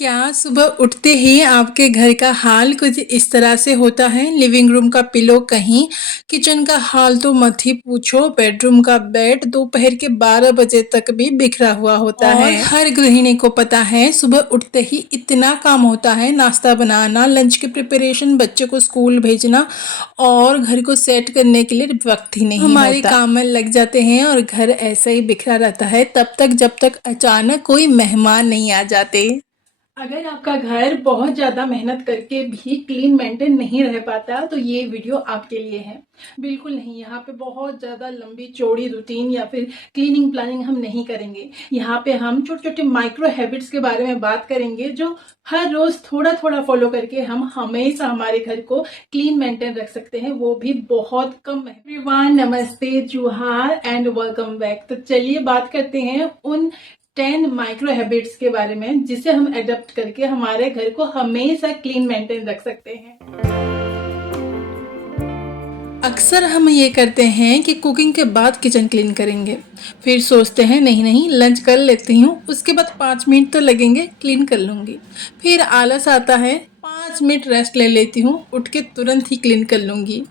क्या सुबह उठते ही आपके घर का हाल कुछ इस तरह से होता है? लिविंग रूम का पिलो कहीं, किचन का हाल तो मत ही पूछो, बेडरूम का बेड दोपहर के 12 बजे तक भी बिखरा हुआ होता है। और हर गृहिणी को पता है सुबह उठते ही इतना काम होता है, नाश्ता बनाना, लंच की प्रिपरेशन, बच्चे को स्कूल भेजना और घर को सेट करने के लिए वक्त ही नहीं हमारे होता। काम में लग जाते हैं और घर ऐसा ही बिखरा रहता है तब तक जब तक अचानक कोई मेहमान नहीं आ जाते। अगर आपका घर बहुत ज़्यादा मेहनत करके भी क्लीन मेंटेन नहीं रह पाता तो ये वीडियो आपके लिए है। बिल्कुल नहीं, यहाँ पे बहुत ज़्यादा लंबी चौड़ी रूटीन या फिर क्लीनिंग प्लानिंग हम नहीं करेंगे। यहाँ पे हम छोटे छोटे माइक्रो हैबिट्स के बारे में बात करेंगे जो हर रोज़ थोड़ा थोड़ा फॉलो करके हम हमेशा हमारे घर को क्लीन मेंटेन रख सकते हैं, वो भी बहुत कम है। एवरीवन, नमस्ते, जुहार एंड वेलकम बैक। तो चलिए बात करते हैं उन 10 माइक्रो हैबिट्स के बारे में जिसे हम एडॉप्ट करके हमारे घर को हमेशा क्लीन मेंटेन रख सकते हैं। अक्सर हम ये करते हैं कि कुकिंग के बाद किचन क्लीन करेंगे, फिर सोचते हैं नहीं नहीं लंच कर लेती हूँ, उसके बाद 5 मिनट तो लगेंगे, क्लीन कर लूँगी। फिर आलस आता है, 5 मिनट रेस्ट ले लेती हूँ, उठ के तुरंत ही क्लीन कर लूँगी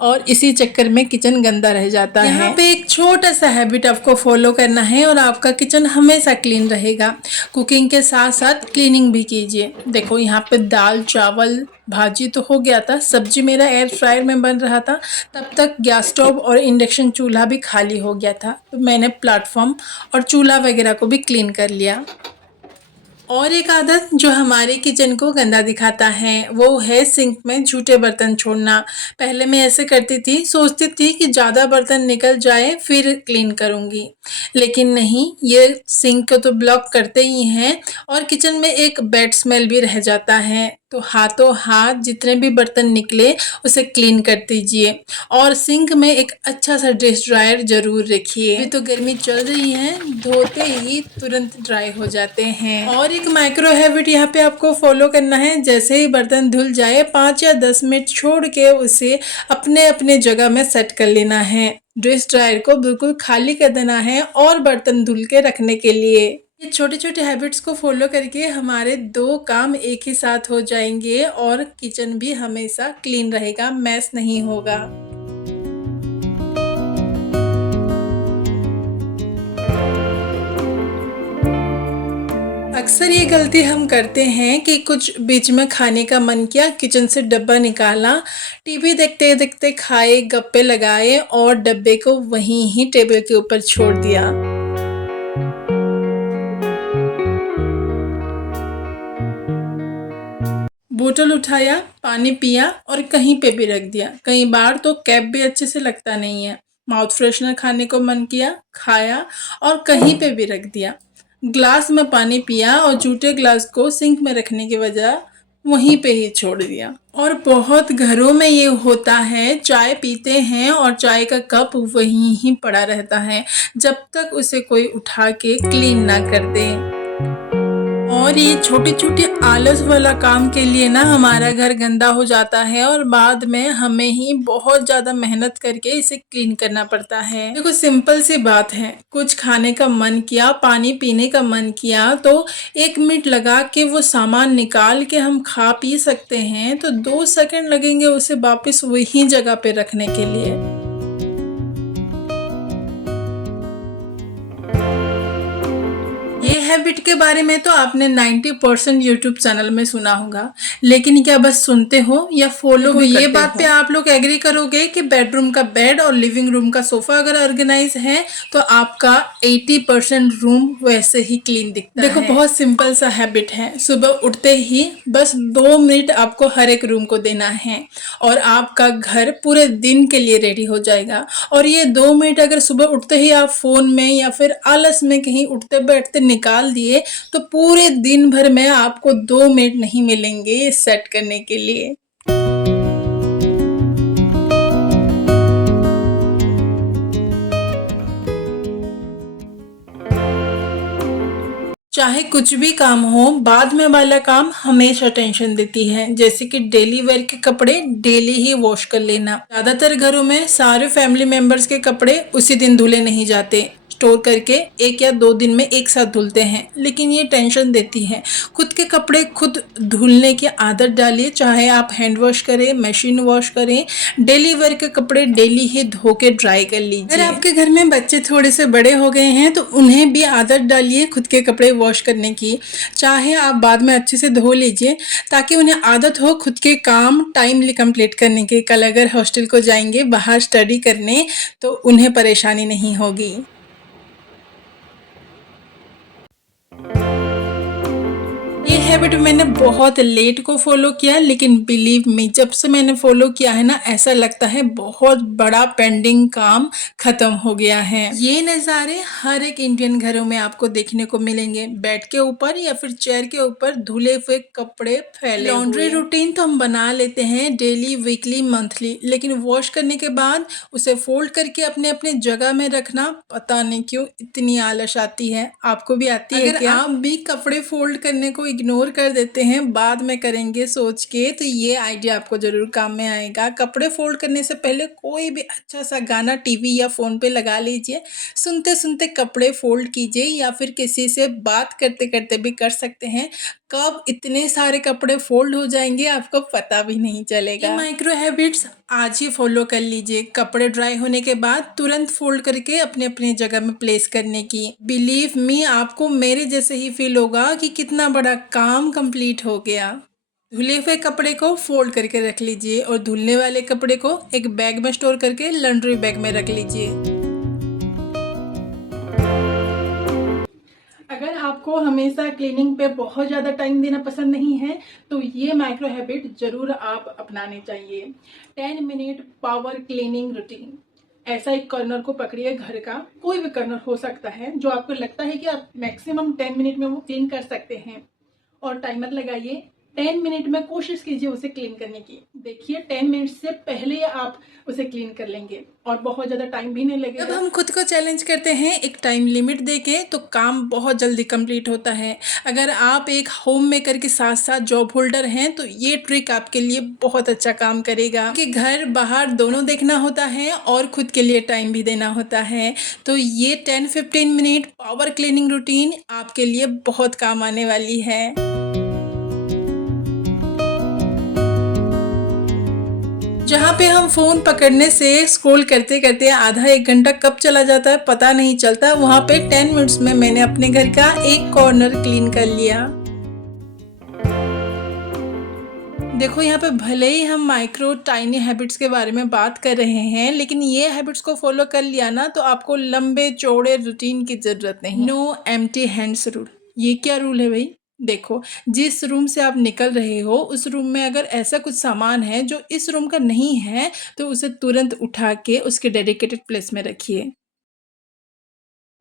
और इसी चक्कर में किचन गंदा रह जाता है। यहाँ पे एक छोटा सा हैबिट आपको फॉलो करना है और आपका किचन हमेशा क्लीन रहेगा। कुकिंग के साथ साथ क्लीनिंग भी कीजिए। देखो यहाँ पे दाल चावल भाजी तो हो गया था, सब्जी मेरा एयर फ्रायर में बन रहा था, तब तक गैस स्टोव और इंडक्शन चूल्हा भी खाली हो गया था, तो मैंने प्लेटफॉर्म और चूल्हा वगैरह को भी क्लीन कर लिया। और एक आदत जो हमारे किचन को गंदा दिखाता है वो है सिंक में झूठे बर्तन छोड़ना। पहले मैं ऐसे करती थी, सोचती थी कि ज़्यादा बर्तन निकल जाए फिर क्लीन करूँगी, लेकिन नहीं, ये सिंक को तो ब्लॉक करते ही हैं और किचन में एक बैड स्मेल भी रह जाता है। तो हाथों हाथ जितने भी बर्तन निकले उसे क्लीन कर दीजिए और सिंक में एक अच्छा सा डिश ड्रायर जरूर रखिए। अभी तो गर्मी चल रही है, धोते ही तुरंत ड्राई हो जाते हैं। और एक माइक्रो हैबिट यहाँ पे आपको फॉलो करना है, जैसे ही बर्तन धुल जाए 5 या 10 मिनट छोड़ के उसे अपने अपने जगह में सेट कर लेना है। डिश ड्रायर को बिल्कुल खाली कर देना है और बर्तन धुल के रखने के लिए। ये छोटे छोटे हैबिट्स को फॉलो करके हमारे 2 काम एक ही साथ हो जाएंगे और किचन भी हमेशा क्लीन रहेगा, मैस नहीं होगा। अक्सर ये गलती हम करते हैं कि कुछ बीच में खाने का मन किया, किचन से डब्बा निकाला, टीवी देखते देखते खाए, गप्पे लगाए और डब्बे को वहीं ही टेबल के ऊपर छोड़ दिया। बोतल उठाया, पानी पिया और कहीं पे भी रख दिया। कई बार तो कैप भी अच्छे से लगता नहीं है। माउथ फ्रेशनर खाने को मन किया, खाया और कहीं पे भी रख दिया। ग्लास में पानी पिया और जूठे ग्लास को सिंक में रखने की वजह वहीं पे ही छोड़ दिया। और बहुत घरों में ये होता है, चाय पीते हैं और चाय का कप वहीं ही पड़ा रहता है जब तक उसे कोई उठा के क्लीन ना कर दे। और ये छोटी छोटी आलस वाला काम के लिए ना हमारा घर गंदा हो जाता है और बाद में हमें ही बहुत ज़्यादा मेहनत करके इसे क्लीन करना पड़ता है। देखो सिंपल सी बात है, कुछ खाने का मन किया, पानी पीने का मन किया तो 1 मिनट लगा के वो सामान निकाल के हम खा पी सकते हैं, तो 2 सेकंड लगेंगे उसे वापस वही जगह पे रखने के लिए। ये हैबिट के बारे में तो आपने 90% यूट्यूब चैनल में सुना होगा, लेकिन क्या बस सुनते हो या फॉलो भी करते हो? ये बात पे आप लोग एग्री करोगे कि बेडरूम का बेड और लिविंग रूम का सोफा अगर ऑर्गेनाइज है तो आपका 80% रूम वैसे ही क्लीन दिखता है। देखो बहुत सिंपल सा हैबिट है, सुबह उठते ही बस 2 मिनट आपको हर एक रूम को देना है और आपका घर पूरे दिन के लिए रेडी हो जाएगा। और ये 2 मिनट अगर सुबह उठते ही आप फोन में या फिर आलस में कहीं उठते बैठते निकाल दिए तो पूरे दिन भर में आपको 2 मिनट नहीं मिलेंगे ये सेट करने के लिए। चाहे कुछ भी काम हो, बाद में वाला काम हमेशा टेंशन देती है, जैसे कि डेली वेयर के कपड़े डेली ही वॉश कर लेना। ज्यादातर घरों में सारे फैमिली मेंबर्स के कपड़े उसी दिन धुले नहीं जाते, स्टोर करके 1 या 2 दिन में एक साथ धुलते हैं, लेकिन ये टेंशन देती है। खुद के कपड़े खुद धुलने की आदत डालिए, चाहे आप हैंड वॉश करें, मशीन वॉश करें, डेली वेयर के कपड़े डेली ही धो के ड्राई कर लीजिए। अगर आपके घर में बच्चे थोड़े से बड़े हो गए हैं तो उन्हें भी आदत डालिए खुद के कपड़े वॉश करने की, चाहे आप बाद में अच्छे से धो लीजिए, ताकि उन्हें आदत हो खुद के काम टाइमली कंप्लीट करने की। कल अगर हॉस्टल को जाएंगे बाहर स्टडी करने तो उन्हें परेशानी नहीं होगी। ये हैबिट मैंने बहुत लेट को फॉलो किया, लेकिन बिलीव मी जब से मैंने फॉलो किया है ना, ऐसा लगता है बहुत बड़ा पेंडिंग काम खत्म हो गया है। ये नज़ारे हर एक इंडियन घरों में आपको देखने को मिलेंगे, बेड के ऊपर या फिर चेयर के ऊपर धुले हुए कपड़े फैले। लॉन्ड्री रूटीन तो हम बना लेते हैं डेली, वीकली, मंथली, लेकिन वॉश करने के बाद उसे फोल्ड करके अपने अपने जगह में रखना पता नहीं क्यों इतनी आलस आती है। आपको भी आती है क्या? आप भी कपड़े फोल्ड करने को इग्नोर कर देते हैं बाद में करेंगे सोच के, तो ये आइडिया आपको जरूर काम में आएगा। कपड़े फोल्ड करने से पहले कोई भी अच्छा सा गाना टीवी या फोन पे लगा लीजिए, सुनते सुनते कपड़े फोल्ड कीजिए, या फिर किसी से बात करते करते भी कर सकते हैं। कब इतने सारे कपड़े फोल्ड हो जाएंगे आपको पता भी नहीं चलेगा। माइक्रो हैबिट्स आज ही फॉलो कर लीजिए। कपड़े ड्राई होने के बाद तुरंत फोल्ड करके अपने अपने जगह में प्लेस करने की। बिलीव मी आपको मेरे जैसे ही फील होगा कि कितना बड़ा काम कंप्लीट हो गया। धुले हुए कपड़े को फोल्ड करके रख लीजिए और धुलने वाले कपड़े को एक बैग में स्टोर करके लॉन्ड्री बैग में रख लीजिए। अगर आपको हमेशा क्लीनिंग पे बहुत ज़्यादा टाइम देना पसंद नहीं है तो ये माइक्रो हैबिट जरूर आप अपनाने चाहिए। 10 मिनट पावर क्लीनिंग रूटीन। ऐसा एक कॉर्नर को पकड़िए, घर का कोई भी कॉर्नर हो सकता है जो आपको लगता है कि आप मैक्सिमम 10 मिनट में वो क्लीन कर सकते हैं, और टाइमर लगाइए। 10 मिनट में कोशिश कीजिए उसे क्लीन करने की। देखिए 10 मिनट से पहले आप उसे क्लीन कर लेंगे और बहुत ज़्यादा टाइम भी नहीं लगेगा। जब हम खुद को चैलेंज करते हैं एक टाइम लिमिट देके तो काम बहुत जल्दी कंप्लीट होता है। अगर आप एक होम मेकर के साथ साथ जॉब होल्डर हैं तो ये ट्रिक आपके लिए बहुत अच्छा काम करेगा, कि घर बाहर दोनों देखना होता है और खुद के लिए टाइम भी देना होता है। तो ये 10-15 मिनट पावर क्लीनिंग रूटीन आपके लिए बहुत काम आने वाली है। जहाँ पे हम फ़ोन पकड़ने से स्क्रॉल करते करते आधा 1 घंटा कब चला जाता है पता नहीं चलता, वहाँ पे 10 मिनट्स में मैंने अपने घर का एक कॉर्नर क्लीन कर लिया। देखो यहाँ पे भले ही हम माइक्रो टाइनी हैबिट्स के बारे में बात कर रहे हैं, लेकिन ये हैबिट्स को फॉलो कर लिया ना तो आपको लंबे चौड़े रूटीन की ज़रूरत नहीं। No empty hands rule. ये क्या रूल है भाई? देखो, जिस रूम से आप निकल रहे हो उस रूम में अगर ऐसा कुछ सामान है जो इस रूम का नहीं है तो उसे तुरंत उठा के उसके डेडिकेटेड प्लेस में रखिए।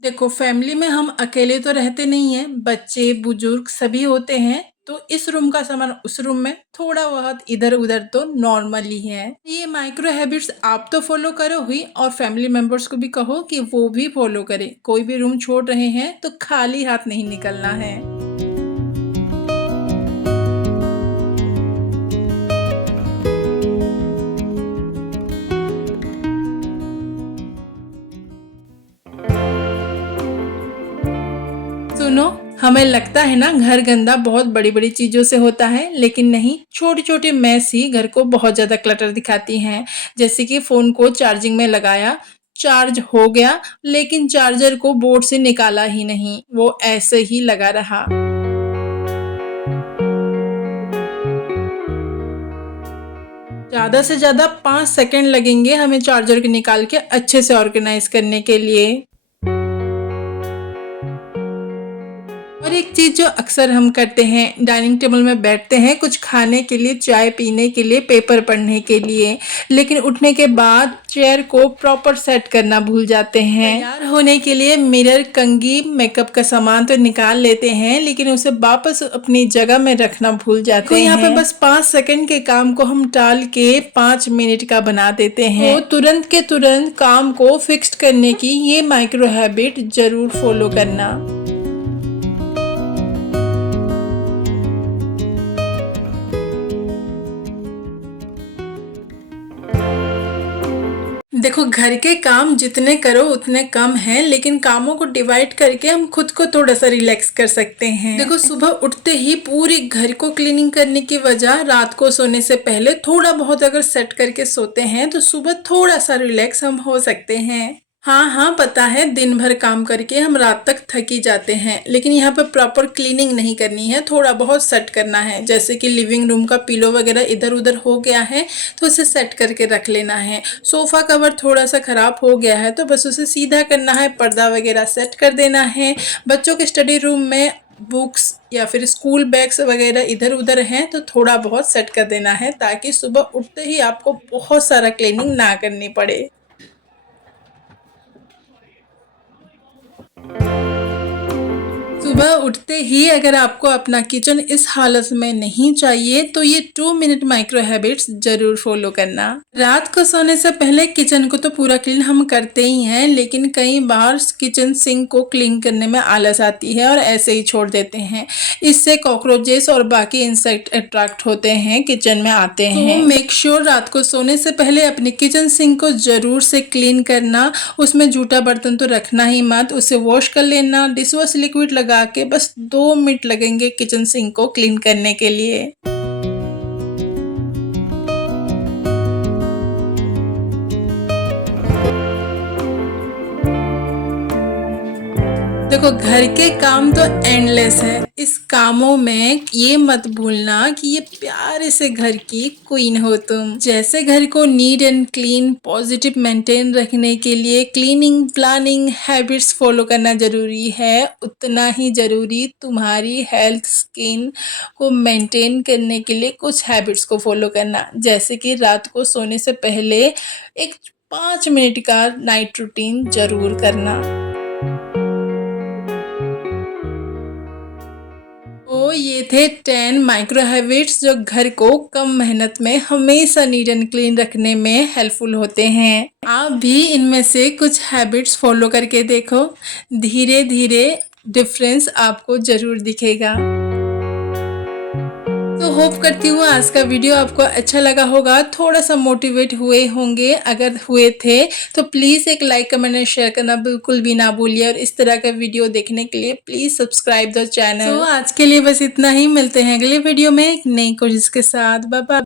देखो फैमिली में हम अकेले तो रहते नहीं हैं, बच्चे बुजुर्ग सभी होते हैं, तो इस रूम का सामान उस रूम में, थोड़ा बहुत इधर उधर तो नॉर्मल ही है। ये माइक्रो हैबिट्स आप तो फॉलो करो ही, और फैमिली मेंबर्स को भी कहो कि वो भी फॉलो करें। कोई भी रूम छोड़ रहे हैं तो खाली हाथ नहीं निकलना है। सुनो, हमें लगता है ना घर गंदा बहुत बड़ी बड़ी चीज़ों से होता है, लेकिन नहीं, छोटी छोटी मैस ही घर को बहुत ज़्यादा क्लटर दिखाती हैं। जैसे कि फ़ोन को चार्जिंग में लगाया, चार्ज हो गया, लेकिन चार्जर को बोर्ड से निकाला ही नहीं, वो ऐसे ही लगा रहा। ज़्यादा से ज़्यादा 5 सेकंड लगेंगे हमें चार्जर को निकाल के अच्छे से ऑर्गेनाइज करने के लिए। और एक चीज़ जो अक्सर हम करते हैं, डाइनिंग टेबल में बैठते हैं कुछ खाने के लिए, चाय पीने के लिए, पेपर पढ़ने के लिए, लेकिन उठने के बाद चेयर को प्रॉपर सेट करना भूल जाते हैं। तैयार होने के लिए मिरर, कंघी, मेकअप का सामान तो निकाल लेते हैं, लेकिन उसे वापस अपनी जगह में रखना भूल जाते हैं। यहाँ पे बस 5 सेकंड के काम को हम टाल के 5 मिनट का बना देते हैं। तो तुरंत के तुरंत काम को फिक्स्ड करने की ये माइक्रो हैबिट जरूर फॉलो करना। देखो, घर के काम जितने करो उतने कम हैं, लेकिन कामों को डिवाइड करके हम खुद को थोड़ा सा रिलैक्स कर सकते हैं। देखो, सुबह उठते ही पूरे घर को क्लीनिंग करने की वजह रात को सोने से पहले थोड़ा बहुत अगर सेट करके सोते हैं तो सुबह थोड़ा सा रिलैक्स हम हो सकते हैं। हाँ हाँ, पता है दिन भर काम करके हम रात तक थक ही जाते हैं, लेकिन यहाँ पे प्रॉपर क्लीनिंग नहीं करनी है, थोड़ा बहुत सेट करना है। जैसे कि लिविंग रूम का पिलो वगैरह इधर उधर हो गया है तो उसे सेट करके रख लेना है। सोफ़ा कवर थोड़ा सा ख़राब हो गया है तो बस उसे सीधा करना है, पर्दा वगैरह सेट कर देना है। बच्चों के स्टडी रूम में बुक्स या फिर स्कूल बैग्स वगैरह इधर उधर हैं तो थोड़ा बहुत सेट कर देना है, ताकि सुबह उठते ही आपको बहुत सारा क्लीनिंग ना करनी पड़े। सुबह उठते ही अगर आपको अपना किचन इस हालत में नहीं चाहिए तो ये 2 मिनट माइक्रो हैबिट्स जरूर फॉलो करना। रात को सोने से पहले किचन को तो पूरा क्लीन हम करते ही हैं, लेकिन कई बार किचन सिंक को क्लीन करने में आलस आती है और ऐसे ही छोड़ देते हैं। इससे कॉकरोचेस और बाकी इंसेक्ट अट्रैक्ट होते हैं, किचन में आते हैं। तो मेक श्योर रात को सोने से पहले अपने किचन सिंक को जरूर से क्लीन करना। उसमें जूठा बर्तन तो रखना ही मत, उसे वॉश कर लेना। डिश वॉश लिक्विड लगा के बस 2 मिनट लगेंगे किचन सिंक को क्लीन करने के लिए। देखो, घर के काम तो एंडलेस है। इस कामों में ये मत भूलना कि ये प्यारे से घर की क्वीन हो तुम। जैसे घर को neat and clean positive maintain रखने के लिए क्लीनिंग प्लानिंग हैबिट्स फॉलो करना जरूरी है, उतना ही जरूरी तुम्हारी हेल्थ स्किन को मेंटेन करने के लिए कुछ हैबिट्स को फॉलो करना। जैसे कि रात को सोने से पहले एक 5 मिनट का नाइट रूटीन जरूर करना। तो ये थे 10 माइक्रो हैबिट्स जो घर को कम मेहनत में हमेशा नीट एंड क्लीन रखने में हेल्पफुल होते हैं। आप भी इनमें से कुछ हैबिट्स फॉलो करके देखो, धीरे धीरे डिफरेंस आपको जरूर दिखेगा। तो होप करती हूँ आज का वीडियो आपको अच्छा लगा होगा, थोड़ा सा मोटिवेट हुए होंगे। अगर हुए थे तो प्लीज़ एक लाइक कमेंट और शेयर करना बिल्कुल भी ना भूलिए, और इस तरह का वीडियो देखने के लिए प्लीज़ सब्सक्राइब द चैनल। तो आज के लिए बस इतना ही, मिलते हैं अगले वीडियो में एक नई कोशिश के साथ। Bye bye.